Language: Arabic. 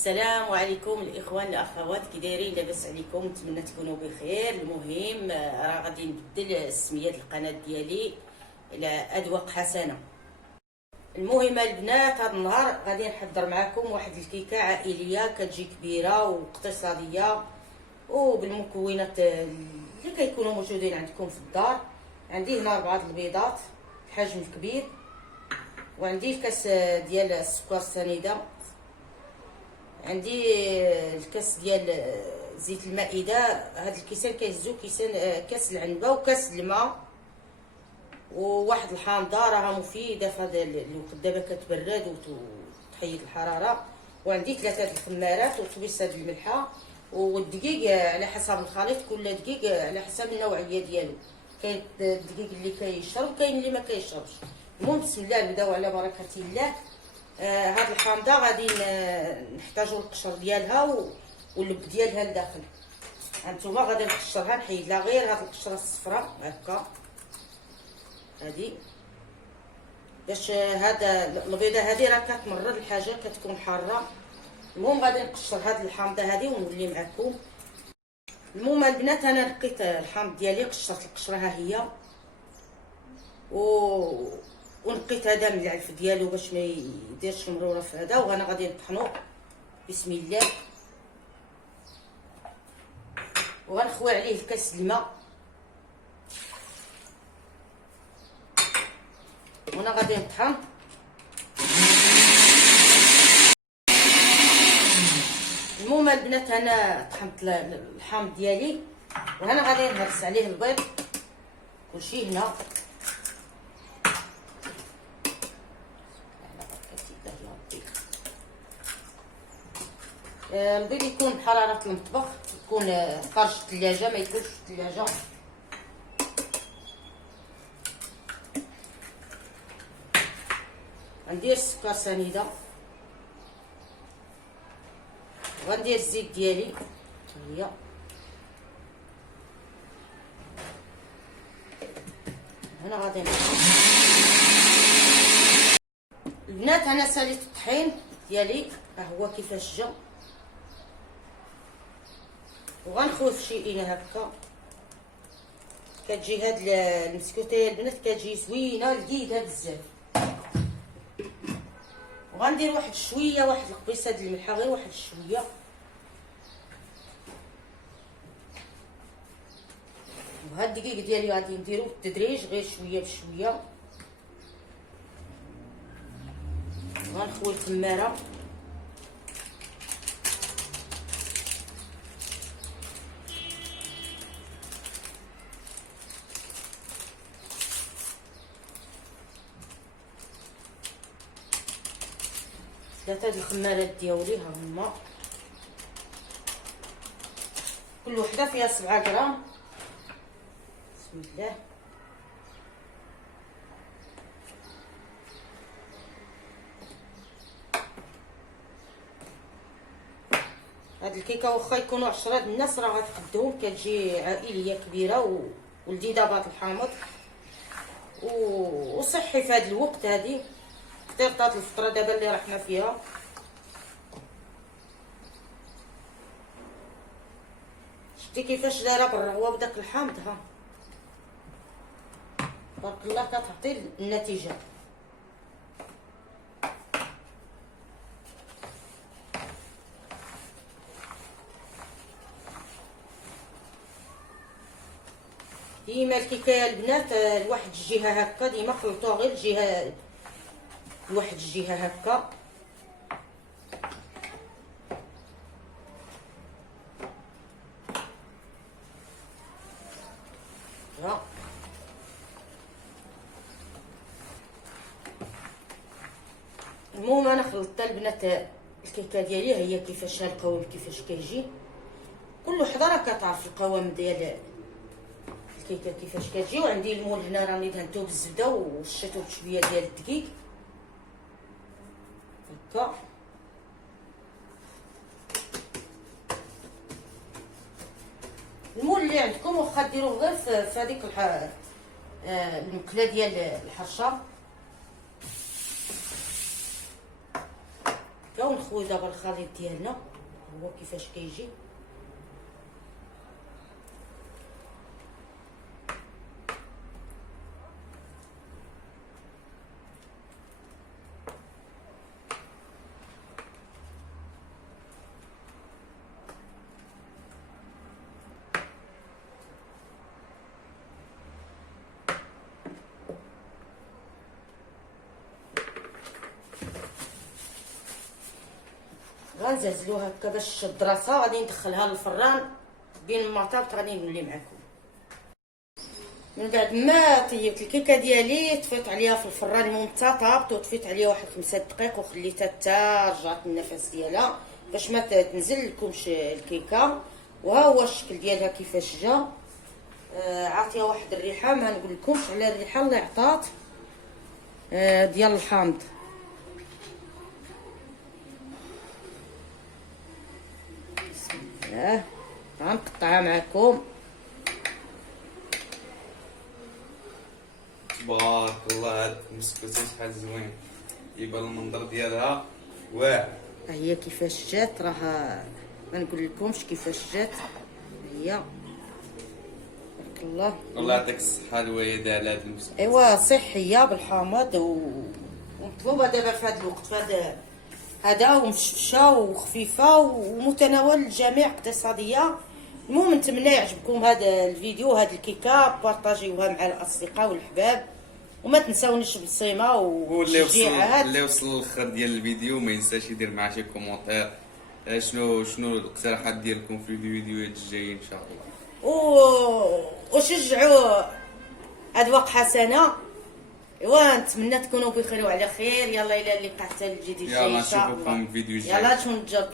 السلام عليكم الاخوان الاخوات، كي دايرين؟ لاباس عليكم؟ نتمنى تكونوا بخير. المهم راه غادي نبدل السميه القناه ديالي الى اذواق حسنه. المهم البنات، هذا النهار غادي نحضر معكم واحد الكيكه عائليه كتجي كبيره واقتصاديه وبالمكونات اللي كيكونوا موجودين عندكم في الدار. عندي هنا 4 البيضات الحجم الكبير، وعندي الكاس ديال السكر السنيده، عندي الكاس ديال زيت المائده. هاد الكيسان كيهزو كاس العنبه وكاس الماء وواحد الحامضه راها مفيده في هذا الوقت، دابا كتبرد وتحيد الحراره. وعندي 3 الخمارات وطبيصه الملحه والدقيق على حسب الخليط، كل دقيق على حسب النوعيه ديالو. كاين الدقيق اللي كيشرب وكاين اللي ما كيشربش. المهم بسم الله نبداو على بركه الله. هاد الحامضه غادي نحتاجو القشر ديالها واللب ديالها لداخل. هانتوما غادي نقشرها، نحيد لها غير هاد القشره الصفراء هكا هادي، باش هذا البيضه هادي راه كتمرض الحاجه، كتكون حاره. المهم غادي نقشر هاد الحامضه هادي ونولي معكم. المهم البنات، انا نقيت الحامض ديالي، قشرت القشره ها هي ونقيت هذا من العلف ديالو باش ما يديرش المروره في هذا. وانا غادي نطحنو بسم الله، وغنخوي عليه الكاس الماء، وانا غادي نطحن. المهم البنات، انا طحنت الحامض ديالي وهنا غادي نهرس عليه البيض كلشي هنا. البيض يكون بحراره المطبخ، يكون خارج الثلاجه، ما يكونش في الثلاجه. غندير السكر سنيده، وغندير الزيت ديالي هي، هنا غادي البنات. انا ساليت الطحين ديالي، ها هو كيفاش جا، وغنخوي في شي اناء هكا. كتجي هاد المسكوتيه البنات كتجي زوينه لذيذه بزاف. وغندير واحد شويه، واحد القبيصه ديال الملحه، غير واحد شويه. وهاد الدقيق ديالي غادي نديرو بالتدريج، غير شويه بشويه. غنخوي الخماره، ثلاثه د الخمارات ديالي ها هما، كل وحده فيها 7 غرام. بسم الله. هاد الكيكه واخا يكونوا 10 د الناس راه غتقدهم، كتجي عائليه كبيره ولذيذه بهاد الحامض وصحي في هاد الوقت. هادي فطيرطات الفطره دابا اللي رحنا فيها. شفتي كيفاش دايره بالرغوه بداك الحامض؟ ها تبارك الله كتعطي النتيجه. ديما الكيكه البنات لواحد الجهه هكا، ديما خلطوها غير الجهه لواحد الجهه هكا. المهم انا خلطت البنات الكيكه ديالي، هي كيفاش القوام كيفاش كيجي. كل وحده راه كتعرف القوام ديال الكيكه كيفاش كتجي. وعندي المول هنا راني دهنتو بالزبده وشيتو بشويه ديال الدقيق هكا. المول اللي عندكم واخا ديروه غير في هذيك المقله ديال الحرشه، هكا ونخوي دابا الخليط ديالنا هو كيفاش كيجي. غنزازلو هكا باش تشد راسها، غادي ندخلها للفران بين المطابط غادي نولي معكم. من بعد ما طيبت الكيكه ديالي طفيت عليها في الفران، المهم حتى طابت وطفيت عليها واحد 5 دقائق وخليتها حتى رجعت النفس ديالها باش ما تنزل لكمش الكيكه. وها هو الشكل ديالها كيفاش جا. عاطيه واحد الريحه ما نقول لكمش على الريحه اللي عطات ديال الحامض. غنقطعها معكم. تبارك الله، هاد المسكوته شحال زوين، يبان المنظر ديالها واعر. ها هي كيفاش جات، راه ما نقول لكمش كيفاش جات. هي بارك الله. الله يعطيك الصحه الوالده على هاد المسكوته. ايوا صحيه بالحامض ومطلوبه دابا في هذا الوقت، في هذا ومشفشه وخفيفه ومتناول الجميع، اقتصاديه. المهم نتمنى يعجبكم هذا الفيديو، هذه الكيكه بارطاجيوها مع الاصدقاء والحباب، وما تنساونيش بالصيمه والتشجيعات. اللي وصل للاخر ديال الفيديو ما ينساش يدير معنا شي كومونتير شنو الاقتراحات ديالكم في الفيديوهات الجايين ان شاء الله. وشجعوا اذواق حسنه. ايوا نتمنى تكونوا بخير وعلى خير. يلا الى اللقاء حتى الجديد. يلا نشوفكم في فيديو جاي. يلا نتجرب.